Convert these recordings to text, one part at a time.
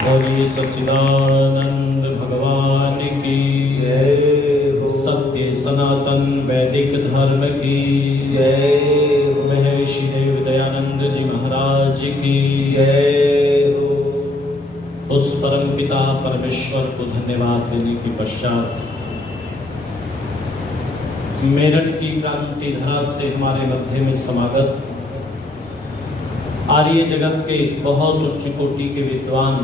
बोलिए सच्चिदानंद भगवान की जय हो। सत्य सनातन वैदिक धर्म की जय हो। महर्षि देव दयानंद जी महाराज की जय हो। उस परम पिता परमेश्वर को धन्यवाद देने के पश्चात मेरठ की क्रांति धरा से हमारे मध्य में समागत आर्य जगत के बहुत उच्च कोटि के विद्वान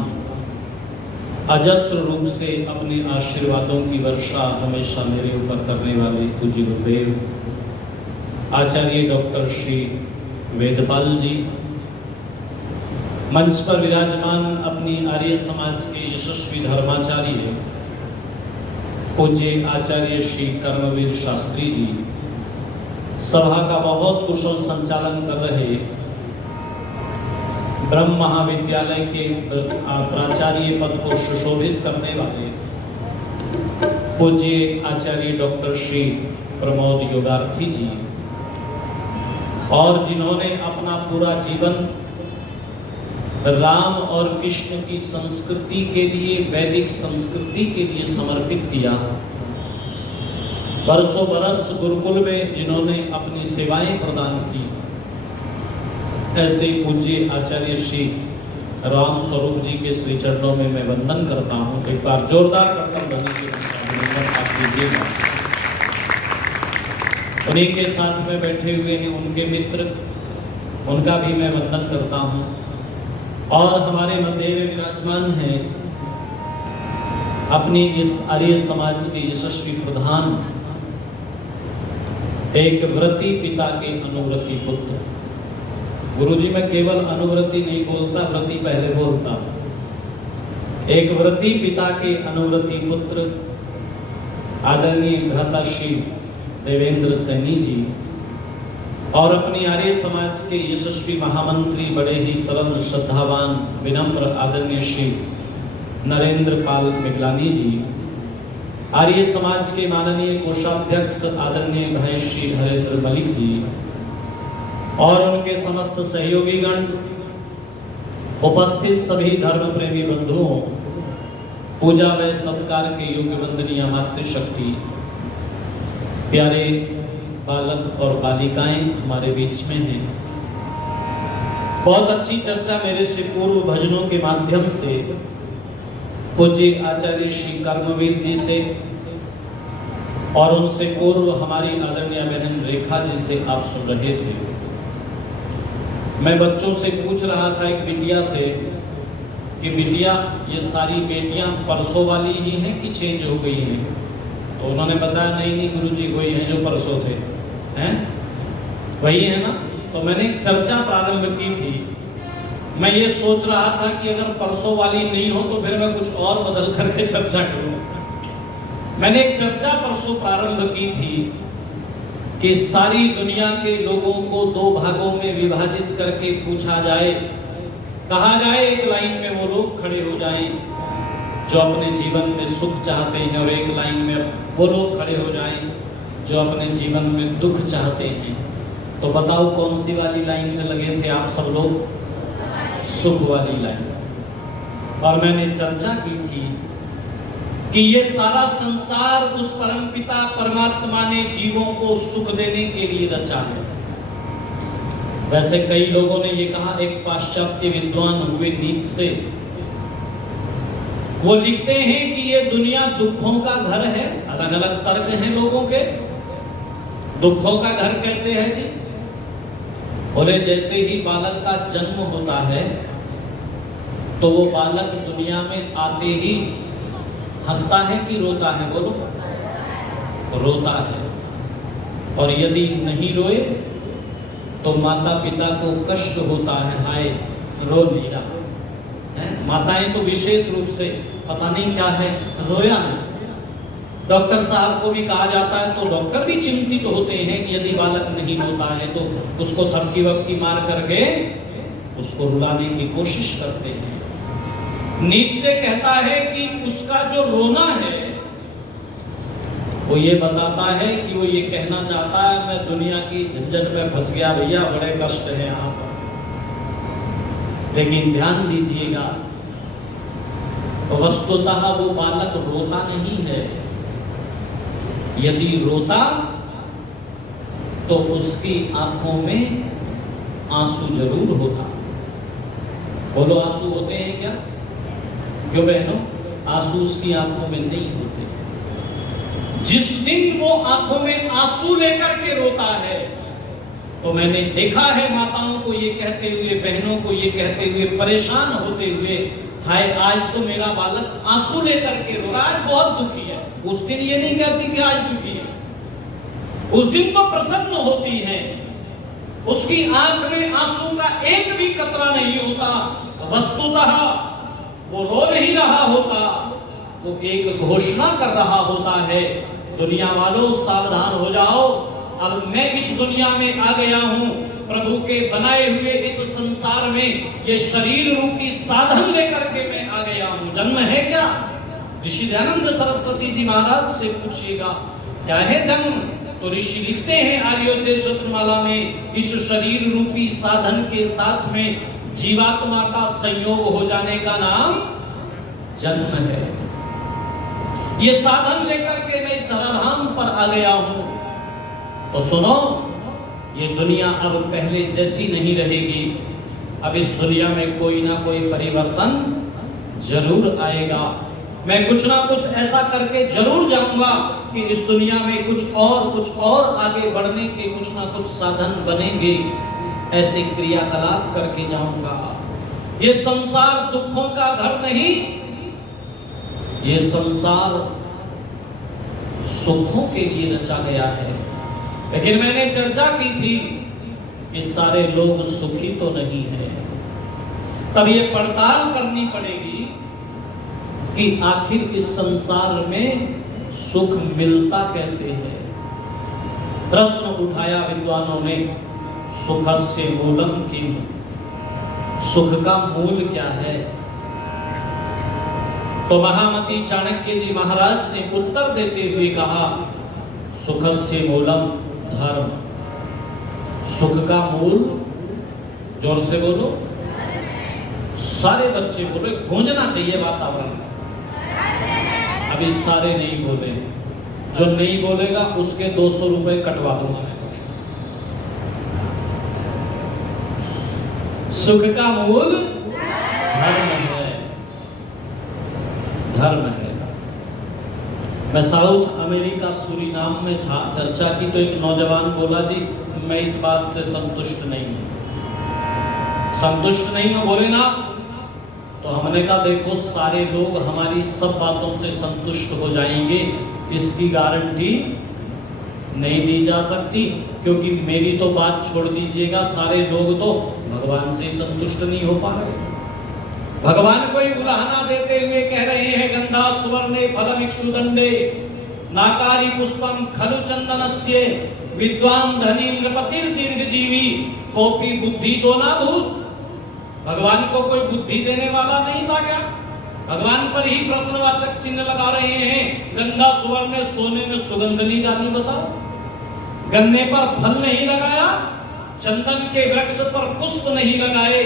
अजस्र रूप से अपने आशीर्वादों की वर्षा हमेशा मेरे ऊपर करने वाले पूज्य गुरुदेव आचार्य डॉक्टर श्री वेदपाल जी, मंच पर विराजमान अपनी आर्य समाज के यशस्वी धर्माचार्य पूज्य आचार्य श्री कर्मवीर शास्त्री जी, सभा का बहुत कुशल संचालन कर रहे ब्रह्म महाविद्यालय के प्राचार्य पद को सुशोभित करने वाले पूज्य आचार्य डॉक्टर श्री प्रमोद योगार्थी जी, और जिन्होंने अपना पूरा जीवन राम और कृष्ण की संस्कृति के लिए, वैदिक संस्कृति के लिए समर्पित किया। बरसों बरस गुरुकुल में जिन्होंने अपनी सेवाएं प्रदान की, ऐसे पूज्य आचार्य श्री राम स्वरूप जी के श्री चरणों में मैं वंदन करता हूं। एक बार जोरदार करतम ध्वनि से आप कीजिएगा। उन्हीं के साथ में बैठे हुए हैं उनके मित्र, उनका भी मैं वंदन करता हूं। और हमारे मध्य में विराजमान हैं अपनी इस आर्य समाज के यशस्वी प्रधान, एक व्रती पिता के अनुव्रती पुत्र। गुरुजी मैं केवल अनुव्रती नहीं बोलता, व्रती पहले बोलता। एक व्रती पिता के अनुव्रती पुत्र आदरणीय भ्राता श्री देवेंद्र सैनी जी, और अपनी आर्य समाज के यशस्वी महामंत्री, बड़े ही सरल श्रद्धावान विनम्र आदरणीय श्री नरेंद्र पाल मिगलानी जी, आर्य समाज के माननीय कोषाध्यक्ष आदरणीय भाई श्री हरेंद्र मलिक जी, और उनके समस्त सहयोगी गण, उपस्थित सभी धर्म प्रेमी बंधुओं, पूजा व सत्कार के योग्य वंदनीय मातृशक्ति, प्यारे बालक और बालिकाएं हमारे बीच में हैं। बहुत अच्छी चर्चा मेरे से पूर्व भजनों के माध्यम से पूज्य आचार्य श्री कर्मवीर जी से और उनसे पूर्व हमारी आदरणीय बहन रेखा जी से आप सुन रहे थे। मैं बच्चों से पूछ रहा था, एक बिटिया से, कि बिटिया ये सारी बेटियां परसों वाली ही हैं कि चेंज हो गई हैं? तो उन्होंने बताया नहीं नहीं गुरुजी, वही हैं जो परसों थे। हैं वही है ना? तो मैंने एक चर्चा प्रारंभ की थी। मैं ये सोच रहा था कि अगर परसों वाली नहीं हो तो फिर मैं कुछ और बदल करके चर्चा करूं। मैंने एक चर्चा परसों प्रारंभ की थी कि सारी दुनिया के लोगों को दो भागों में विभाजित करके पूछा जाए, कहा जाए एक लाइन में वो लोग खड़े हो जाएं जो अपने जीवन में सुख चाहते हैं, और एक लाइन में वो लोग खड़े हो जाएं जो अपने जीवन में दुख चाहते हैं। तो बताओ कौन सी वाली लाइन में लगे थे आप सब लोग? सुख वाली लाइन। और मैंने चर्चा की थी कि ये सारा संसार उस परम पिता परमात्मा ने जीवों को सुख देने के लिए रचा है। वैसे कई लोगों ने ये कहा, एक पाश्चात्य विद्वान हुए नीत्शे, वो लिखते हैं कि ये दुनिया दुखों का घर है। अलग अलग तर्क हैं लोगों के। दुखों का घर कैसे है जी? बोले जैसे ही बालक का जन्म होता है तो वो बालक दुनिया में आते ही हंसता है कि रोता है? बोलो, रोता है। और यदि नहीं रोए तो माता पिता को कष्ट होता है, हाय रो नहीं रहा है। माताएं तो विशेष रूप से पता नहीं क्या है, रोया नहीं। डॉक्टर साहब को भी कहा जाता है तो डॉक्टर भी चिंतित होते हैं कि यदि बालक नहीं रोता है तो उसको थपकी वपकी मार करके उसको रुलाने की कोशिश करते हैं। नीत्शे कहता है कि उसका जो रोना है वो ये बताता है कि वो ये कहना चाहता है, मैं दुनिया की झंझट में फंस गया भैया, बड़े कष्ट हैं यहाँ पर। लेकिन ध्यान दीजिएगा वस्तुतः वो बालक रोता नहीं है। यदि रोता तो उसकी आंखों में आंसू जरूर होता। बोलो, आंसू होते हैं क्या? क्यों बहनों? आंसू उसकी आंखों में नहीं होते। जिस दिन वो आंखों में आंसू लेकर के रोता है, तो मैंने देखा है माताओं को ये कहते हुए, बहनों को ये कहते हुए, परेशान होते हुए, हाय आज तो मेरा बालक आंसू लेकर के रो रहा है, बहुत दुखी है। उस दिन ये नहीं कहती कि आज दुखी है, उस दिन तो प्रसन्न होती है। उसकी आंख में आंसू का एक भी कतरा नहीं होता। वस्तुतः वो रो नहीं रहा होता, वो एक घोषणा कर रहा होता है, दुनिया वालों सावधान हो जाओ, अब मैं इस दुनिया में आ गया हूं, प्रभु के बनाए हुए इस संसार में ये शरीर रूपी साधन लेकर के मैं आ गया हूं। जन्म है क्या? ऋषि दयानंद सरस्वती जी महाराज से पूछिएगा क्या है जन्म? तो ऋषि लिखते हैं आर्योदय सूत्रमाला में, इस शरीर रूपी साधन के साथ में जीवात्मा का संयोग हो जाने का नाम जन्म है। ये साधन लेकर के मैं इस धराधाम पर आ गया हूं। तो सुनो, ये दुनिया अब पहले जैसी नहीं रहेगी। अब इस दुनिया में कोई ना कोई परिवर्तन जरूर आएगा। मैं कुछ ना कुछ ऐसा करके जरूर जाऊंगा कि इस दुनिया में कुछ और आगे बढ़ने के कुछ ना कुछ साधन बनेंगे। ऐसे क्रियाकलाप करके जाऊंगा। ये संसार दुखों का घर नहीं, ये संसार सुखों के लिए रचा गया है। लेकिन मैंने चर्चा की थी कि सारे लोग सुखी तो नहीं है। तब ये पड़ताल करनी पड़ेगी कि आखिर इस संसार में सुख मिलता कैसे है। प्रश्न उठाया विद्वानों ने, सुखस्य मूलम किम, सुख का मूल क्या है? तो महामती चाणक्य जी महाराज ने उत्तर देते हुए कहा, सुखस्य मूलम धर्म। सुख का मूल, जोर से बोलो, सारे बच्चे बोले, गूंजना चाहिए वातावरण में। अभी सारे नहीं बोले, जो नहीं बोलेगा उसके 200 रुपए कटवा दूंगा। सुख का मूल धर्म है, धर्म है। मैं साउथ अमेरिका सूरीनाम में था, चर्चा की, तो एक नौजवान बोला, जी मैं इस बात से संतुष्ट नहीं हूं। संतुष्ट नहीं हो बोले ना? तो हमने कहा देखो, सारे लोग हमारी सब बातों से संतुष्ट हो जाएंगे, इसकी गारंटी नहीं दी जा सकती, क्योंकि मेरी तो बात छोड़ दीजिएगा, सारे लोग तो भगवान से ही संतुष्ट नहीं हो पा रहे। भगवान को ही उलाहना देते हुए कह रहे हैं, गंधा सुवर्णे फलमिक्षुदंडे नाकारी पुष्पम खलु चंदनस्य विद्वान धनी नृपतिर दीर्घजीवी कोपी बुद्धि दो ना भूत। भगवान को कोई बुद्धि देने वाला नहीं था क्या? भगवान पर ही प्रश्नवाचक चिन्ह लगा रहे हैं। गंगा सुवर्ण सोने में सुगंध नहीं डाली, बताओ। गन्ने पर फल नहीं लगाया, चंदन के वृक्ष पर पुष्प नहीं लगाए,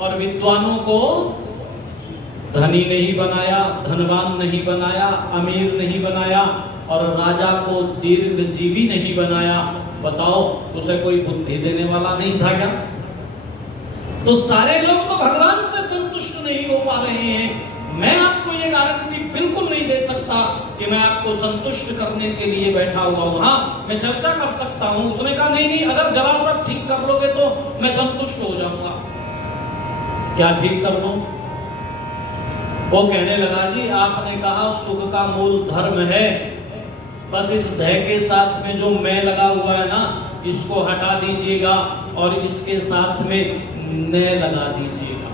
और विद्वानों को धनी नहीं बनाया, धनवान नहीं बनाया, अमीर नहीं बनाया, और राजा को दीर्घजीवी नहीं बनाया। बताओ, उसे कोई बुद्धि देने वाला नहीं था क्या? तो सारे लोग तो भगवान से संतुष्ट नहीं हो पा रहे हैं। मैं आपको ये गारंटी बिल्कुल नहीं दे सकता कि मैं आपको संतुष्ट करने के लिए बैठा हुआ हूं। हाँ, मैं चर्चा कर सकता हूं। उसने कहा नहीं, अगर जरा सब ठीक कर लोगे तो मैं संतुष्ट हो जाऊंगा। क्या ठीक कर लो? वो कहने लगा, जी आपने कहा सुख का मूल धर्म है, बस इस धै के साथ में जो मैं लगा हुआ है ना, इसको हटा दीजिएगा और इसके साथ में न लगा दीजिएगा।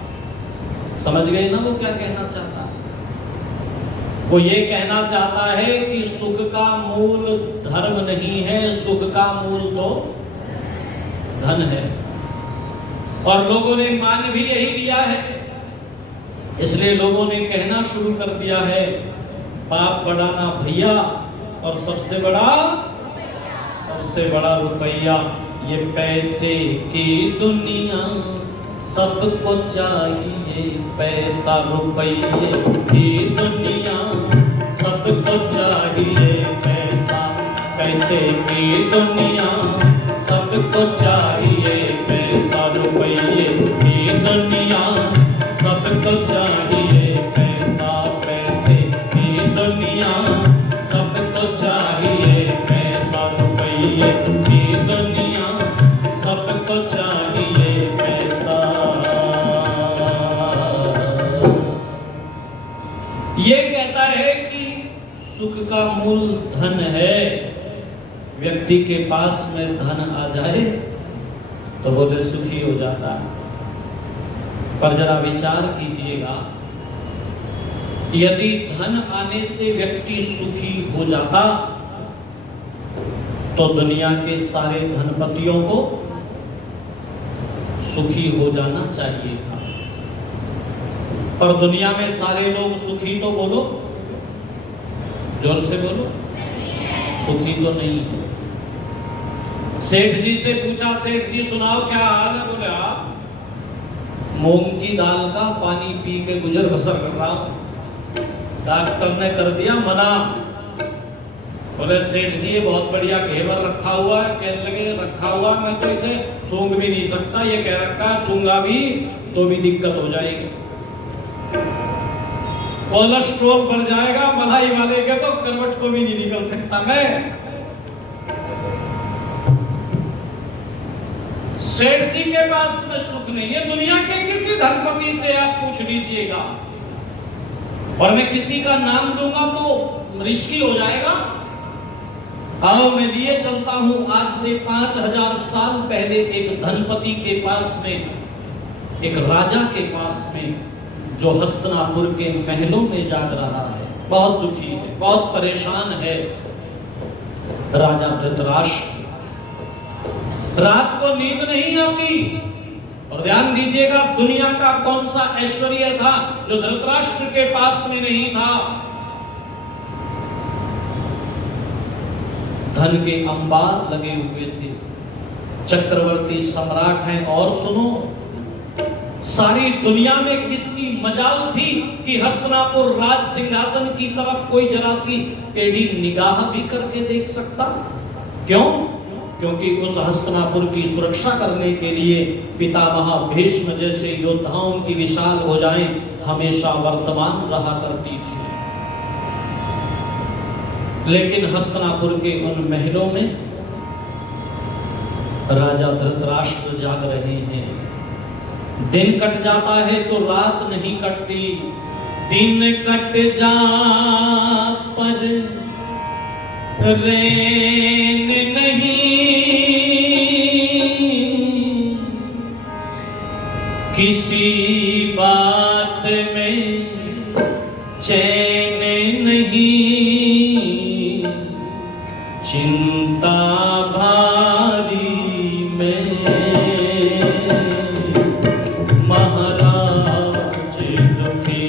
समझ गए ना वो क्या कहना चाहता है? वो ये कहना चाहता है कि सुख का मूल धर्म नहीं है, सुख का मूल तो धन है। और लोगों ने मान भी यही लिया है, इसलिए लोगों ने कहना शुरू कर दिया है, बाप बड़ा ना भैया, और सबसे बड़ा रुपया। ये पैसे की दुनिया सबको चाहिए पैसा रुपये की दुनिया, सबको चाहिए पैसा पैसे की दुनिया, सबको चाहिए पैसा रुपये की दुनिया, सबको चाहिए पैसा पैसे की दुनिया, सबको चाहिए पैसा रुपये की दुनिया, सबको चाहिए पैसा। ये कहता है कि सुख का मूल धन है। व्यक्ति के पास में धन आ जाए तो बोले सुखी हो जाता है। पर जरा विचार कीजिएगा, यदि धन आने से व्यक्ति सुखी हो जाता तो दुनिया के सारे धनपतियों को सुखी हो जाना चाहिए था। पर दुनिया में सारे लोग सुखी तो बोलो, जोर से बोलो, सुखी तो नहीं है। सेठ जी से पूछा, सेठ जी सुनाओ क्या हाल है? बोले आप मूंग की दाल का पानी पी के गुजर बसर कर रहा हूं। डॉक्टर ने कर दिया मना। बोले सेठ जी ये बहुत बढ़िया घेवर रखा हुआ है। कहने लगे रखा हुआ मैं तो इसे सूंघ भी नहीं सकता, ये कह रखा है सूंघा भी तो भी दिक्कत हो जाएगी, कोलेस्ट्रॉल बढ़ जाएगा, मलाई वाले के तो करवट को भी नहीं निकल सकता मैं। सेठ जी के पास में सुख नहीं है। दुनिया के किसी धनपति से आप पूछ लीजिएगा, और मैं किसी का नाम दूंगा तो रिस्की हो जाएगा। आओ मैं लिए चलता हूं, आज से 5000 साल पहले एक धनपति के पास में, एक राजा के पास में, जो हस्तिनापुर के महलों में जाग रहा है, बहुत दुखी है, बहुत परेशान है। राजा धृतराष्ट्र, रात को नींद नहीं आती। और ध्यान दीजिएगा, दुनिया का कौन सा ऐश्वर्य था जो धृतराष्ट्र के पास में नहीं था? धन के अंबार लगे हुए थे, चक्रवर्ती सम्राट हैं। और सुनो, सारी दुनिया में किसकी मजाल थी कि हस्तिनापुर राज सिंहासन की तरफ कोई जरा सी टेढ़ी निगाह भी करके देख सकता? क्यों? क्योंकि उस हस्तिनापुर की सुरक्षा करने के लिए पितामह भीष्म जैसे योद्धाओं की विशाल भुजाएं हमेशा वर्तमान रहा करती थी। लेकिन हस्तिनापुर के उन महलों में राजा धृतराष्ट्र जाग रहे हैं। दिन कट जाता है तो रात नहीं कटती, दिन कट जा पर रैन नहीं, किसी बात में चैन नहीं, चिंता भारी में महाराज दुखी,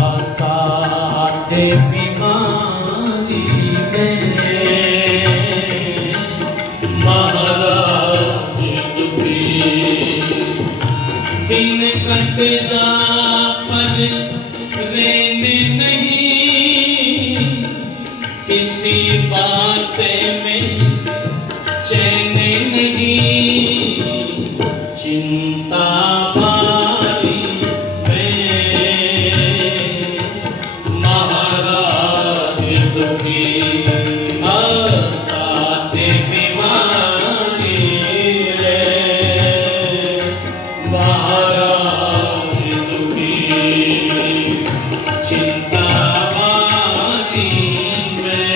आसाते बीमारी में महाराज दुखी, दिन कट जा पर रैन नहीं, किसी बात में चैन नहीं, चिंता भारी में महाराज दुखी, आसाते बीमारी में महाराज दुखी, चिंता भारी में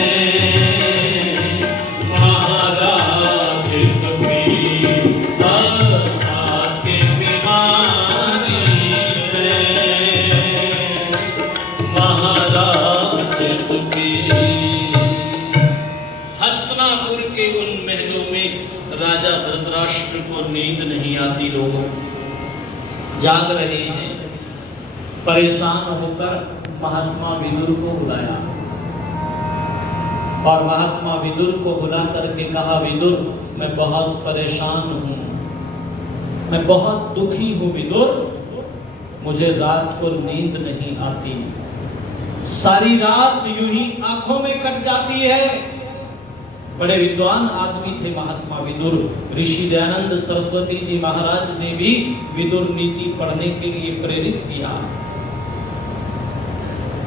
महाराज दुखी, आसाते बीमारी में महाराज दुखी। हस्तिनापुर के उन महलों में राजा धृतराष्ट्र को नींद नहीं आती। लोगों जाग रहे हैं। परेशान होकर महात्मा विदुर को बुलाया और महात्मा विदुर को बुला करके कहा, विदुर मैं बहुत परेशान हूं, मैं बहुत दुखी हूं विदुर, मुझे रात को नींद नहीं आती, सारी रात यूं ही आंखों में कट जाती है। बड़े विद्वान आदमी थे महात्मा विदुर। ऋषि दयानंद सरस्वती जी महाराज ने भी विदुर नीति पढ़ने के लिए प्रेरित किया।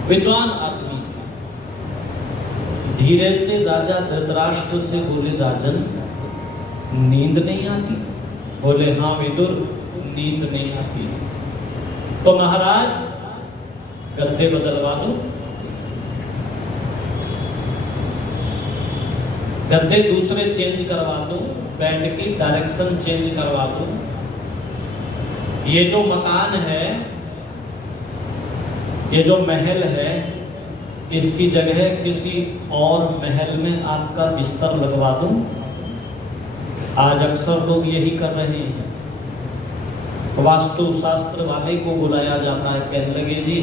विद्वान आदमी थे। धीरे से राजा धृतराष्ट्र से बोले, राजन नींद नहीं आती? बोले, हाँ विदुर, नींद नहीं आती। तो महाराज गद्दे बदलवा दो, गद्दे दूसरे चेंज करवा दो, बेड की डायरेक्शन चेंज करवा दो। ये जो मकान है, ये जो महल है, इसकी जगह किसी और महल में आपका बिस्तर लगवा दूं। आज अक्सर लोग यही कर रहे हैं। वास्तु शास्त्र वाले को बुलाया जाता है, कहने लगे जी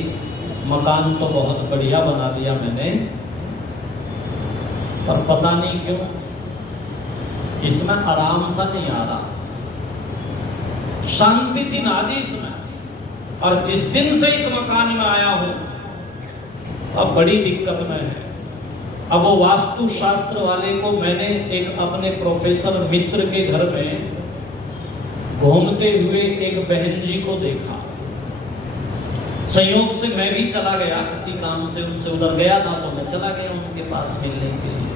मकान तो बहुत बढ़िया बना दिया मैंने, पर पता नहीं क्यों इसमें आराम सा नहीं आ रहा, शांति सी ना जी इसमें। और जिस दिन से इस मकान में आया हूं अब बड़ी दिक्कत में है। अब वो वास्तु शास्त्र वाले को मैंने एक अपने प्रोफेसर मित्र के घर में घूमते हुए एक बहन जी को देखा। संयोग से मैं भी चला गया, किसी काम से उनसे उधर गया था, तो मैं चला गया उनके पास मिलने के लिए।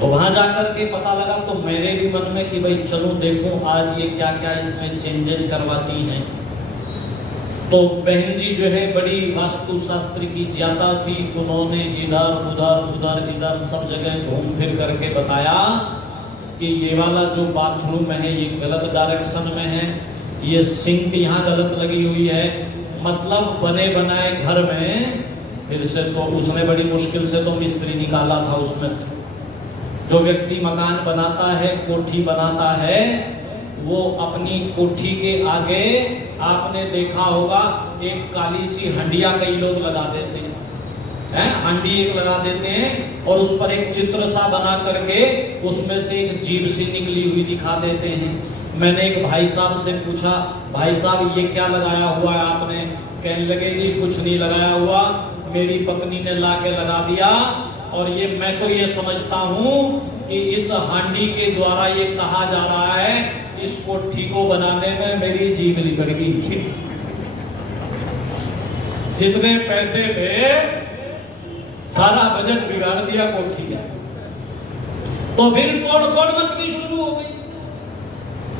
तो वहां जाकर के पता लगा तो मेरे भी मन में कि भाई चलो देखो आज ये क्या क्या इसमें चेंजेस करवाती हैं। तो बहन जी जो है बड़ी वास्तु शास्त्र की ज्ञाता थी, उन्होंने इधर उधर उधर इधर सब जगह घूम फिर करके बताया कि ये वाला जो बाथरूम है ये गलत डायरेक्शन में है, ये सिंक यहाँ गलत लगी हुई है। मतलब बने बनाए घर में फिर से तो उसने बड़ी मुश्किल से तो मिस्त्री निकाला था उसमें से। जो व्यक्ति मकान बनाता है, कोठी बनाता है, वो अपनी कोठी के आगे आपने देखा होगा एक काली सी हंडिया कई लोग लगा देते हैं, हंडी एक लगा देते हैं और उस पर एक चित्र सा बना करके उसमें से एक जीभ सी निकली हुई दिखा देते हैं। मैंने एक भाई साहब से पूछा, भाई साहब ये क्या लगाया हुआ है आपने? कहने लगे जी कुछ नहीं लगाया हुआ, मेरी पत्नी ने ला के लगा दिया और ये मैं तो ये समझता हूँ कि इस हांडी के द्वारा ये कहा जा रहा है इस कोठी को बनाने में मेरी जीभ लिकड़ गई। जितने पैसे थे सारा बजट बिगाड़ दिया कोठी का। तो फिर तोड़-फोड़ मचनी शुरू हो गई।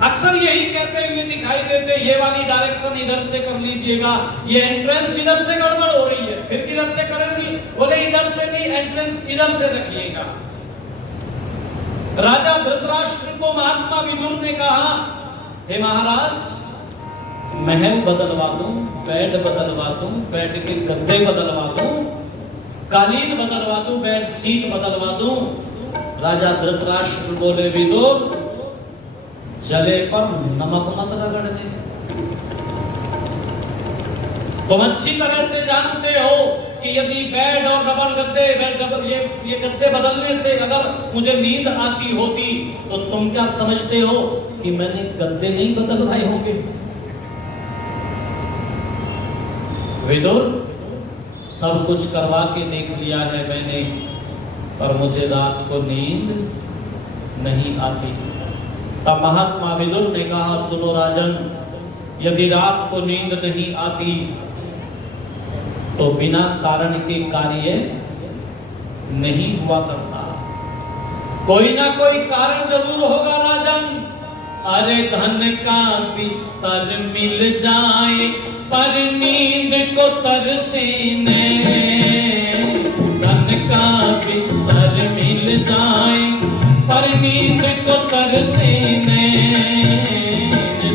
अक्सर यही कहते हुए दिखाई देते, ये वाली डायरेक्शन इधर से कर लीजिएगा, ये एंट्रेंस इधर से गड़बड़ हो रही है, फिर किधर से करेंगी? बोले इधर से नहीं, एंट्रेंस इधर से रखिएगा। राजा धृतराष्ट्र को महात्मा विदुर ने कहा, हे महाराज महल बदलवा दूं, बेड बदलवा दूं, बेड के गद्दे बदलवा दूं, कालीन बदलवा दूं, बेड सीट बदलवा दूं। राजा धृतराष्ट्र बोले, विदुर जले पर नमक मत रगड़ने। तुम अच्छी तरह से जानते हो कि यदि बेड और डबल गद्दे ये गद्दे बदलने से अगर मुझे नींद आती होती तो तुम क्या समझते हो कि मैंने गद्दे नहीं बदलवाए होंगे? विदुर सब कुछ करवा के देख लिया है मैंने, पर मुझे रात को नींद नहीं आती। तब महात्मा विदुर ने कहा, सुनो राजन, यदि रात को नींद नहीं आती तो बिना कारण के कार्य नहीं हुआ करता, कोई ना कोई कारण जरूर होगा राजन। अरे धन का बिस्तर मिल जाए पर नींद को तरसे ने, धन का बिस्तर मिल जाए पर नींद को तरसे ने,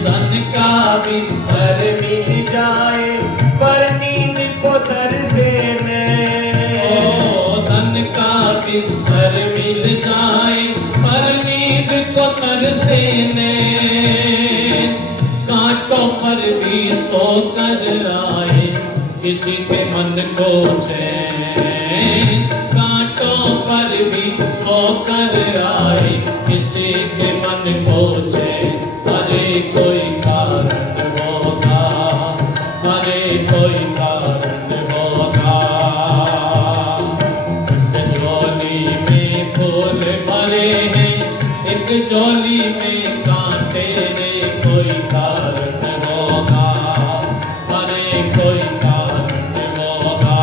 धन का बिस्तर मिल जाए पर नींद को तरसे ने, ओ धन का बिस्तर मिल जाए पर नींद को तरसे ने, कांटों पर भी सोकर आए किसी के मन को चैन, कांटों पर भी सोकर आए किसी के मन को चैन। अरे कोई कारण होगा, अरे कोई कारण होगा। एक झोली में फूल भरे हैं, एक झोली में कांटे रे, कोई कारण होगा, अरे कोई कारण होगा।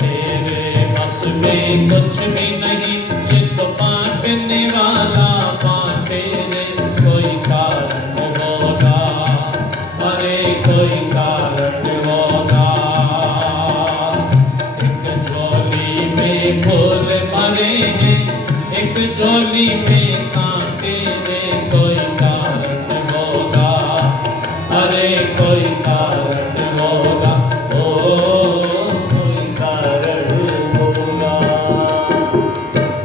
तेरे बस में कुछ भी नहीं, ये तो बांटने वाला बांटे रे, कोई कारण होगा, अरे कोई कारण होगा। एक झोली में फूल भरे हैं, एक झोली में कांटे रे, कोई कारण होगा, अरे कोई कारण होगा, ओ कोई कारण होगा।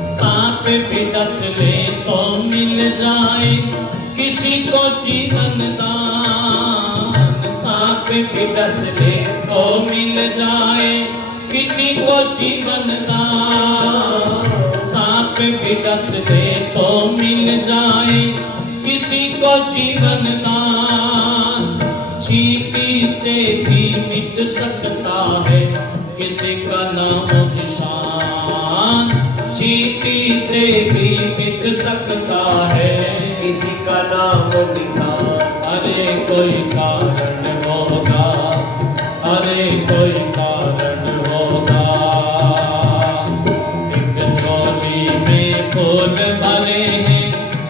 सांप भी डस ले तो मिल जाए किसी को जीवन दान, सांप भी डस ले तो मिल जाए किसी को जीवन दान, सांप भी डस ले तो मिल जाए किसी को जीवन दान। चींटी से भी मिट सकता है किसी का नाम निशान, चींटी से भी मिट सकता है किसी का नाम निशान। अरे कोई कारण होगा, अरे कोई कारण होगा। एक झोली में फूल भरे हैं,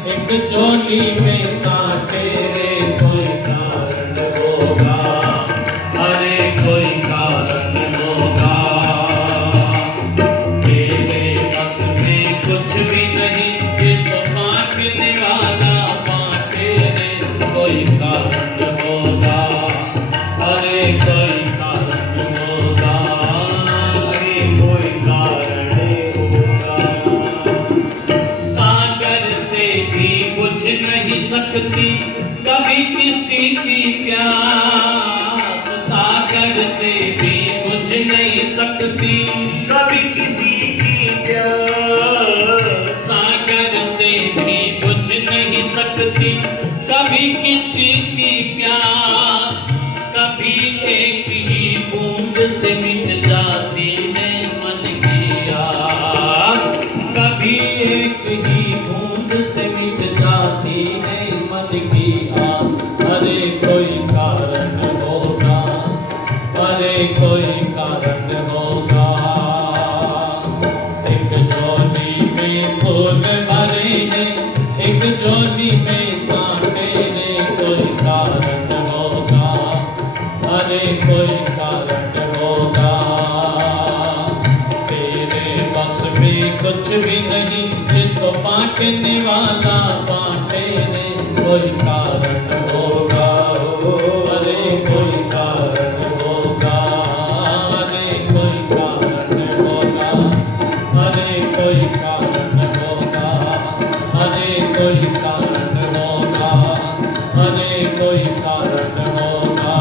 एक झोली में कांटे रे, कोई कारण होगा, अरे कोई कारण होगा। तेरे बस में कुछ भी नहीं, ये तो बांटने वाला बांटे रे, कोई कारण होगा, अरे कोई कारण होगा, अरे कोई कारण होगा। सागर से भी बुझ नहीं सकती कभी किसी की प्यास, सागर से भी बुझ नहीं सकती कभी किसी की प्यास, सागर से भी बुझ नहीं सकती कभी किसी की प्यास। कभी एक ही बूंद से मिट जाती है मन की आस, कभी एक ही बूंद से मिट जाती है मन की आस। अरे कोई कारण होगा, अरे कोई कारण होगा। एक झोली में फूल भरे हैं, एक झोली में कांटे रे, कोई कारण होगा, अरे कोई कारण होगा। तेरे बस में कुछ भी नहीं, ये तो बांटने वाला बांटे रे, कोई कारण होगा, अरे कोई कारण होगा, अरे कोई कारण होगा, अरे कोई कारण होगा, अरे कोई कारण होगा, अरे कोई कारण होगा,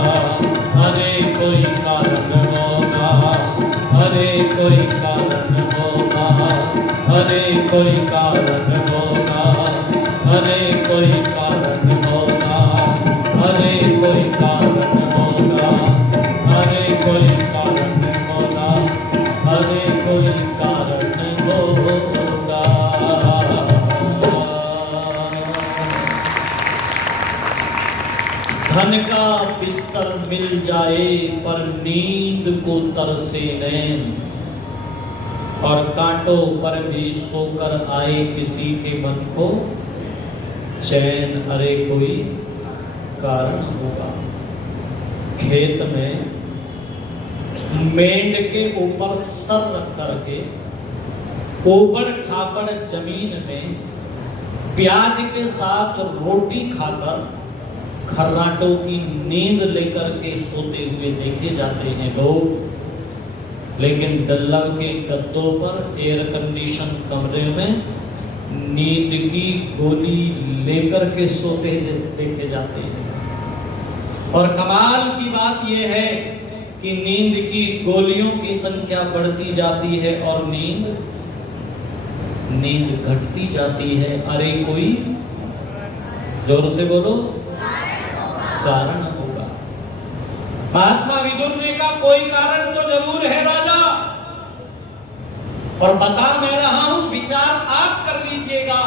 अरे कोई कारण होगा, अरे कोई कारण होगा, अरे कोई कारण होगा, अरे कोई कारण होगा, अरे कोई कारण होगा, अरे कोई कारण होगा, अरे कोई कारण होगा। धन का बिस्तर मिल जाए पर नींद को तरसे नैन, और कांटों पर भी सोकर आए किसी के मन को चैन, अरे कोई कारण होगा। खेत में मेंढ के ऊपर सर रख करके ऊबड़ खाबड़ जमीन में प्याज के साथ रोटी खाकर खर्राटों की नींद लेकर के सोते हुए देखे जाते हैं लोग। लेकिन डल्लव के गद्दों पर एयर कंडीशन कमरे में नींद की गोली लेकर के सोते देखे जाते हैं। और कमाल की बात यह है कि नींद की गोलियों की संख्या बढ़ती जाती है और नींद घटती जाती है। अरे कोई जोर से बोलो, कारण होगा। महात्मा विदुर ने कहा कोई कारण तो जरूर है राजा, और बता मैं रहा हूं, विचार आप कर लीजिएगा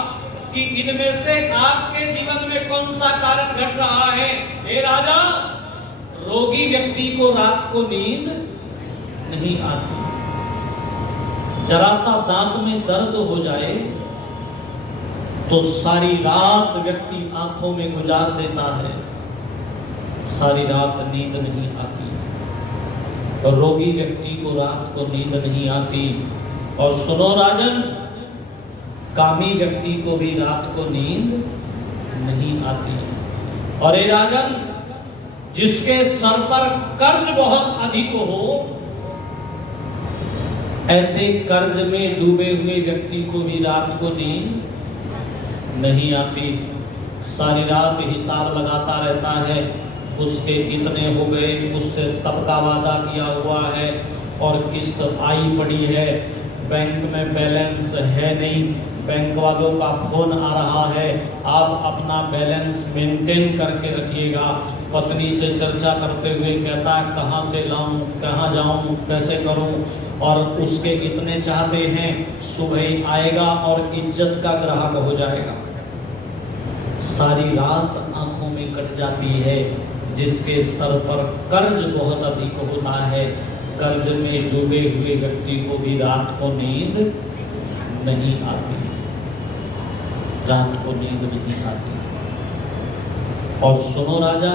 कि इनमें से आपके जीवन में कौन सा कारण घट रहा है। हे राजा, रोगी व्यक्ति को रात को नींद नहीं आती, जरा सा दांत में दर्द हो जाए तो सारी रात व्यक्ति आंखों में गुजार देता है, सारी रात नींद नहीं आती। और रोगी व्यक्ति को रात को नींद नहीं आती। और सुनो राजन, कामी व्यक्ति को भी रात को नींद नहीं आती। और ये राजन, जिसके सर पर कर्ज बहुत अधिक हो, ऐसे कर्ज में डूबे हुए व्यक्ति को भी रात को नींद नहीं आती। सारी रात हिसाब लगाता रहता है, उसके इतने हो गए, उससे तब का वादा किया हुआ है और किस्त आई पड़ी है, बैंक में बैलेंस है नहीं, बैंक वालों का फोन आ रहा है, आप अपना बैलेंस मेंटेन करके रखिएगा। पत्नी से चर्चा करते हुए कहता है कहाँ से लाऊं, कहाँ जाऊं, कैसे करूं, और उसके इतने चाहते हैं, सुबह आएगा और इज्जत का ग्राहक हो जाएगा। सारी रात आंखों में कट जाती है। जिसके सर पर कर्ज बहुत अधिक होता है, कर्ज में डूबे हुए व्यक्ति को भी रात को नींद नहीं आती, रात को नींद नहीं आती। और सुनो राजा,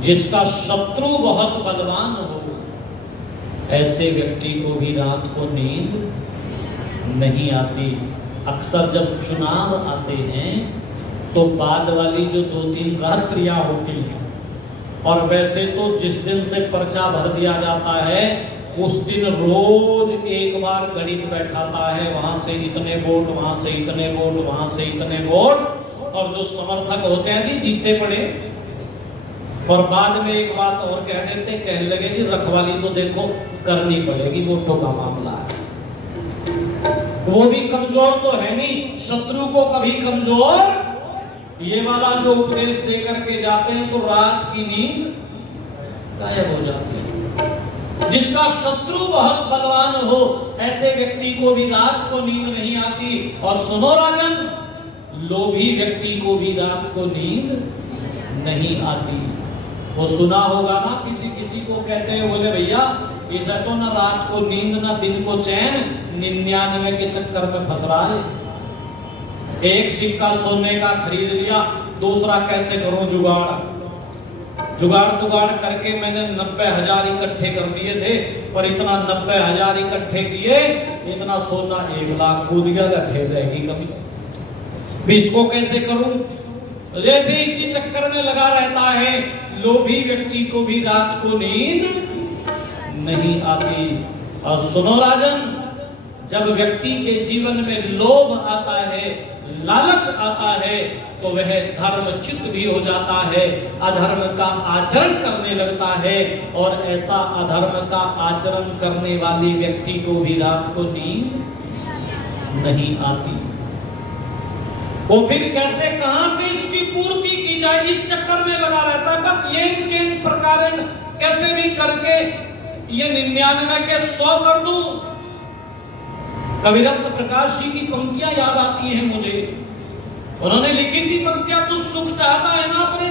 जिसका शत्रु बहुत बलवान हो, ऐसे व्यक्ति को भी रात को नींद नहीं आती। अक्सर जब चुनाव आते हैं तो बाद वाली जो 2-3 रात्रियां होती हैं, और वैसे तो जिस दिन से पर्चा भर दिया जाता है उस दिन रोज एक बार गणित बैठाता है, वहां से इतने वोट, वहां से इतने वोट, वहां से इतने वोट, और जो समर्थक होते हैं जी जीते पड़े। और बाद में एक बात और कह देते, कहने लगे जी रखवाली तो देखो करनी पड़ेगी, वोटों का मामला है। वो भी कमजोर तो है नहीं, शत्रु को कभी कमजोर ये वाला जो उपदेश दे करके जाते हैं तो रात की नींद गायब हो जाती है। जिसका शत्रु बहुत बलवान हो, ऐसे व्यक्ति को भी रात को नींद नहीं आती। और सुनो राजन, लोभी व्यक्ति को भी रात को नींद नहीं आती। वो सुना होगा ना, किसी किसी को कहते हैं, बोले भैया इसे तो ना रात को नींद ना दिन को चैन, 99 के चक्कर में फंस रहा है। एक सिक्का सोने का खरीद लिया, दूसरा कैसे करूं जुगाड़ करके मैंने 90,000 इकट्ठे कर दिए थे, पर इतना 90,000 इकट्ठे किए, इतना सोना 1 लाख को दिया, ठेर रहेगी कभी। इसको कैसे करूं? जैसे इसी चक्कर में लगा रहता है, लोभी व्यक्ति को भी रात को नींद नहीं आती। और सुनो राजन, जब व्यक्ति के जीवन में लोभ आता है, लालच आता है, तो वह धर्मच्युत भी हो जाता है, अधर्म का आचरण करने लगता है। और ऐसा अधर्म का आचरण करने वाले व्यक्ति को भी रात को नींद नहीं आती। वो फिर कैसे, कहां से इसकी पूर्ति की जाए, इस चक्कर में लगा रहता है। बस ये इनके प्रकार कैसे भी करके ये 99 के 100 कर दूं। कविरत्न प्रकाश जी की पंक्तियां याद आती हैं मुझे। उन्होंने लिखी थी पंक्तियां, तू सुख चाहता है ना अपने